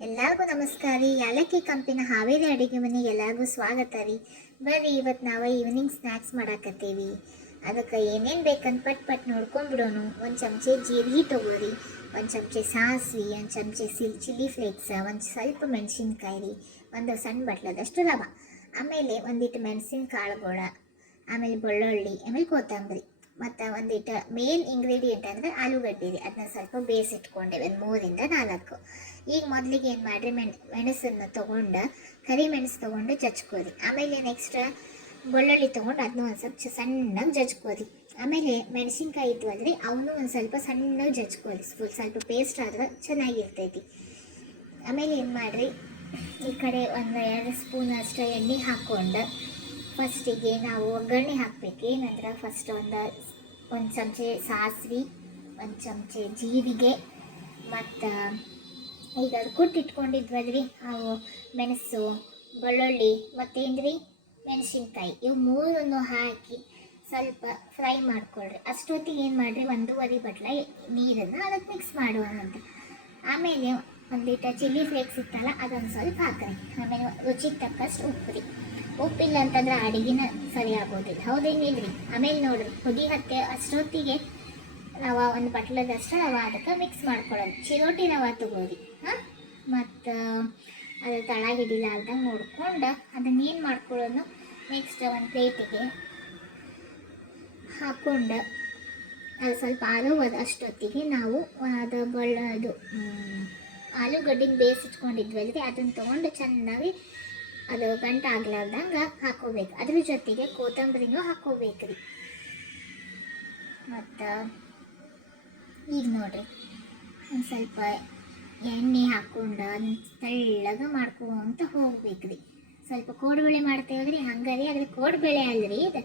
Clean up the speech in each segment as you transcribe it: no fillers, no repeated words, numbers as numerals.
ಎಲ್ಲರಿಗೂ ನಮಸ್ಕಾರ ರೀ. ಯಾಲಕ್ಕಿ ಕಂಪಿನ ಹಾವೇರಿ ಅಡುಗೆ ಮನೆಗೆ ಎಲ್ಲರಿಗೂ ಸ್ವಾಗತ ರೀ. ಬರ್ರಿ, ಇವತ್ತು ನಾವು ಈವ್ನಿಂಗ್ ಸ್ನ್ಯಾಕ್ಸ್ ಮಾಡಾಕತ್ತೀವಿ. ಅದಕ್ಕೆ ಏನೇನು ಬೇಕಂತ ಪಟ್ ನೋಡ್ಕೊಂಡ್ಬಿಡೋನು. ಒಂದು ಚಮಚೆ ಜೀರಿಗೆ ತೊಗೋರಿ, ಒಂದು ಚಮಚೆ ಸಾಸಿವೆ, ಒಂದು ಚಮಚೆ ಚಿಲ್ಲಿ ಫ್ಲೇಕ್ಸ್, ಒಂದು ಸ್ವಲ್ಪ ಮೆಣಸಿನ್ಕಾಯಿ ರೀ, ಒಂದು ಸಣ್ಣ ಬಟ್ಲದಷ್ಟು ರವೆ, ಆಮೇಲೆ ಒಂದಿಟ್ಟು ಮೆಣಸಿನ ಕಾಳುಗಳ, ಆಮೇಲೆ ಬೆಳ್ಳುಳ್ಳಿ, ಆಮೇಲೆ ಕೊತ್ತಂಬರಿ, ಮತ್ತು ಒಂದಿಟ್ಟು ಮೇನ್ ಇಂಗ್ರೀಡಿಯೆಂಟ್ ಅಂದರೆ ಆಲೂಗಡ್ಡೆ ರೀ. ಅದನ್ನ ಸ್ವಲ್ಪ ಬೇಯಿಸಿಟ್ಕೊಂಡೇವೆ, ಒಂದು 3-4. ಈಗ ಮೊದಲಿಗೆ ಏನು ಮಾಡಿರಿ, ಮೆಣಸನ್ನು ತೊಗೊಂಡು ಕರಿಮೆಣಸು ತೊಗೊಂಡು ಜಜ್ಕೋರಿ. ಆಮೇಲೆ ನೆಕ್ಸ್ಟ್ ಬೆಳ್ಳುಳ್ಳಿ ತೊಗೊಂಡು ಅದನ್ನ ಒಂದು ಸ್ವಲ್ಪ ಸಣ್ಣಗೆ ಜಜ್ಕೋರಿ. ಆಮೇಲೆ ಮೆಣಸಿನ್ಕಾಯಿ ಇದ್ವಲ್ರಿ, ಅವನು ಒಂದು ಸ್ವಲ್ಪ ಸಣ್ಣಗೆ ಜಜ್ಕೋರಿ. ಸ್ವಲ್ಪ ಪೇಸ್ಟ್ ಆದ್ರೆ ಚೆನ್ನಾಗಿರ್ತೈತಿ. ಆಮೇಲೆ ಏನು ಮಾಡಿರಿ, ಈ ಕಡೆ ಒಂದು 2 ಸ್ಪೂನ್ ಅಷ್ಟು ಎಣ್ಣೆ ಹಾಕ್ಕೊಂಡು ಫಸ್ಟಿಗೆ ನಾವು ಒಗ್ಗರಣೆ ಹಾಕಬೇಕು. ಏನಂದ್ರೆ ಫಸ್ಟ್ ಒಂದು ಚಮಚೆ ಸಾಸಿವೆ, ಒಂದು ಚಮಚೆ ಜೀರಿಗೆ, ಮತ್ತು ಈಗ ಅದು ಕುಟ್ಟಿಟ್ಕೊಂಡಿದ್ವಲ್ರಿ ಅವು ಮೆಣಸು, ಬೆಳ್ಳುಳ್ಳಿ ಮತ್ತೇನ್ರಿ ಮೆಣಸಿನ್ಕಾಯಿ, ಇವು 3 ಹಾಕಿ ಸ್ವಲ್ಪ ಫ್ರೈ ಮಾಡ್ಕೊಳ್ರಿ. ಅಷ್ಟೊತ್ತಿಗೆ ಏನು ಮಾಡಿರಿ, 1.5 ಬಟ್ಲ ನೀರನ್ನು ಅದಕ್ಕೆ ಮಿಕ್ಸ್ ಮಾಡುವ ಅಂತ. ಆಮೇಲೆ ಒಂದಿಟ್ಟು ಚಿಲ್ಲಿ ಫ್ಲೇಕ್ಸ್ ಇತ್ತಲ್ಲ ಅದೊಂದು ಸ್ವಲ್ಪ ಹಾಕ್ರಿ. ಆಮೇಲೆ ರುಚಿಗೆ ತಕ್ಕಷ್ಟು ಉಪ್ಪು ರೀ. ಉಪ್ಪಿಲ್ಲ ಅಂತಂದ್ರೆ ಅಡುಗೆನ ಸರಿ ಆಗೋದಿಲ್ಲ, ಹೌದೇನಿಲ್ರಿ. ಆಮೇಲೆ ನೋಡ್ರಿ, ಕುದಿ ಹತ್ತೆ ಅಷ್ಟೊತ್ತಿಗೆ ರವೆ ಒಂದು ಬಟ್ಲದಷ್ಟು ರವೆ ಅದಕ್ಕೆ ಮಿಕ್ಸ್ ಮಾಡ್ಕೊಳ್ಳೋದು. ಚಿರೋಟಿ ರವೆ ತಗೋರಿ. ಮತ್ತು ಅದು ತಳ ಹಿಡಿಲಾರ್ದಂಗೆ ನೋಡ್ಕೊಂಡು ಅದನ್ನೇನು ಮಾಡ್ಕೊಳ್ಳೋದು, ನೆಕ್ಸ್ಟ್ ಒಂದು ಪ್ಲೇಟಿಗೆ ಹಾಕ್ಕೊಂಡು ಅದು ಸ್ವಲ್ಪ ಆರೋದು ಅಷ್ಟೊತ್ತಿಗೆ ನಾವು ಅದು ಆಲೂಗಡ್ಡಿನ ಬೇಯಿಸಿಟ್ಕೊಂಡಿದ್ವಲ್ರಿ ಅದನ್ನು ತೊಗೊಂಡು ಚೆನ್ನಾಗಿ ಅದು ಗಂಟು ಆಗ್ಲಾರ್ದಂಗೆ ಹಾಕೋಬೇಕು. ಅದ್ರ ಜೊತೆಗೆ ಕೊತ್ತಂಬರಿನೂ ಹಾಕೋಬೇಕ್ರಿ. ಮತ್ತು ಈಗ ನೋಡ್ರಿ, ಒಂದು ಸ್ವಲ್ಪ ಎಣ್ಣೆ ಹಾಕ್ಕೊಂಡು ಅದನ್ನ ತೆಳ್ಳಗೆ ಮಾಡ್ಕೊಂತ ಹೋಗ್ಬೇಕ್ರಿ. ಸ್ವಲ್ಪ ಕೋಡುಬಳೆ ಮಾಡ್ತೇವ್ರಿ, ಹಂಗಾರಿ ಅದ್ರ ಕೋಡುಬಳೆ ಅಲ್ರಿ, ಇದು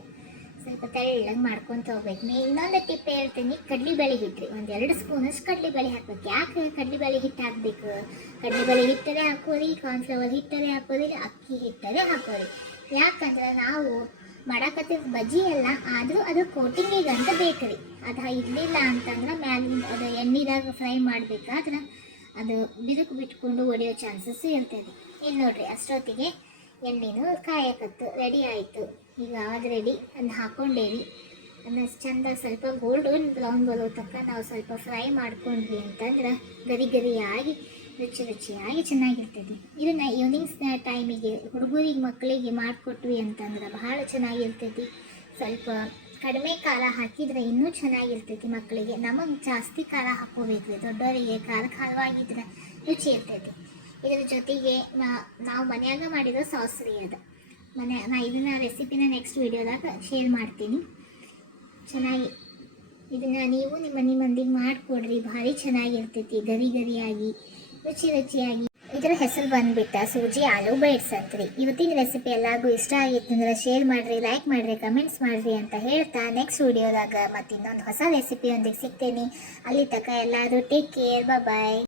ಸ್ವಲ್ಪ ತೆಳ್ಳಗೆ ಮಾಡ್ಕೊತ ಹೋಗ್ಬೇಕು. ಇನ್ನೊಂದು ಟಿಪ್ ಹೇಳ್ತೀನಿ, ಕಡ್ಲಿಬೇಳೆ ಹಿಟ್ಟು ರೀ, 1-2 ಸ್ಪೂನಷ್ಟು ಕಡ್ಲಿಬೇಳೆ ಹಾಕ್ಬೇಕು. ಯಾಕೆ ಕಡ್ಲಿಬೇಳೆ ಹಿಟ್ಟು ಹಾಕಬೇಕು? ಕಡ್ಲಿಬೇಳೆ ಹಿಟ್ಟರೆ ಹಾಕೋರಿ, ಕಾರ್ನ್ಫ್ಲವರ್ ಹಿಟ್ಟರೆ ಹಾಕೋರಿ, ಅಕ್ಕಿ ಹಿಟ್ಟರೆ ಹಾಕೋರಿ. ಯಾಕಂದ್ರೆ ನಾವು ಮಾಡಾಕತ್ತಿದ ಬಜ್ಜಿ ಎಲ್ಲ ಆದರೂ ಅದು ಕೋಟಿಂಗಿಗಂತ ಬೇಕ್ರಿ. ಅದು ಇರಲಿಲ್ಲ ಅಂತಂದ್ರೆ ಮ್ಯಾಲಿಂದ ಅದು ಎಣ್ಣೆದಾಗ ಫ್ರೈ ಮಾಡಬೇಕಾದ್ರೆ ಅದು ಬಿರುಕು ಬಿಟ್ಕೊಂಡು ಒಡೆಯೋ ಚಾನ್ಸಸ್ ಇರ್ತದೆ. ಇಲ್ಲಿ ನೋಡ್ರಿ, ಅಷ್ಟೊತ್ತಿಗೆ ಎಣ್ಣೆನೂ ಕಾಯಕತ್ತು ರೆಡಿ ಆಯಿತು. ಈಗ ಅದು ರೆಡಿ, ಅದನ್ನ ಹಾಕ್ಕೊಂಡೇವಿ. ಅದನ್ನ ಚೆಂದ ಸ್ವಲ್ಪ ಗೋಲ್ಡನ್ ಬ್ರೌನ್ ಬರೋ ತನಕ ನಾವು ಸ್ವಲ್ಪ ಫ್ರೈ ಮಾಡ್ಕೊಂಡ್ವಿ ಅಂತಂದ್ರೆ ಗರಿಯಾಗಿ ರುಚಿಯಾಗಿ ಚೆನ್ನಾಗಿರ್ತೈತಿ. ಇದನ್ನು ಈವ್ನಿಂಗ್ಸ್ ಟೈಮಿಗೆ ಹುಡುಗರಿಗೆ ಮಕ್ಕಳಿಗೆ ಮಾಡಿಕೊಟ್ವಿ ಅಂತಂದ್ರೆ ಬಹಳ ಚೆನ್ನಾಗಿರ್ತೈತಿ. ಸ್ವಲ್ಪ ಕಡಿಮೆ ಖಾರ ಹಾಕಿದರೆ ಇನ್ನೂ ಚೆನ್ನಾಗಿರ್ತೈತಿ ಮಕ್ಕಳಿಗೆ. ನಮಗೆ ಜಾಸ್ತಿ ಖಾರ ಹಾಕ್ಕೋಬೇಕ್ರಿ, ದೊಡ್ಡವರಿಗೆ ಖಾರವಾಗಿದ್ರೆ ರುಚಿ ಇರ್ತೈತಿ. ಇದರ ಜೊತೆಗೆ ನಾವು ಮನ್ಯಾಗ ಮಾಡಿರೋ ಸಾಸ್ ರೀ ಅದು. ನಾ ಇದನ್ನ ರೆಸಿಪಿನ ನೆಕ್ಸ್ಟ್ ವಿಡಿಯೋದಾಗ ಶೇರ್ ಮಾಡ್ತೀನಿ. ಚೆನ್ನಾಗಿ ಇದನ್ನು ನೀವು ನಿಮ್ಮ ಮನೆ ಮಂದಿಗೆ ಮಾಡಿಕೊಡ್ರಿ, ಭಾರಿ ಚೆನ್ನಾಗಿರ್ತೈತಿ. ಗರಿಯಾಗಿ ರುಚಿಯಾಗಿ. ಇದರ ಹೆಸರು ಬಂದ್ಬಿಟ್ಟ ಸೂಜಿ ಆಲೂ ಬೈಟ್ಸ್ ಅಂತ್ರಿ. ಇವತ್ತಿನ ರೆಸಿಪಿ ಎಲ್ಲರಿಗೂ ಇಷ್ಟ ಆಗಿತ್ತು ಅಂದ್ರೆ ಶೇರ್ ಮಾಡಿರಿ, ಲೈಕ್ ಮಾಡಿರಿ, ಕಮೆಂಟ್ಸ್ ಮಾಡಿರಿ ಅಂತ ಹೇಳ್ತಾ ನೆಕ್ಸ್ಟ್ ವಿಡಿಯೋದಾಗ ಮತ್ತೆ ಇನ್ನೊಂದು ಹೊಸ ರೆಸಿಪಿಯೊಂದಿಗೆ ಸಿಗ್ತೇನೆ. ಅಲ್ಲಿ ತನಕ ಎಲ್ಲರೂ ಟೇಕ್ ಕೇರ್, ಬಾಯ್.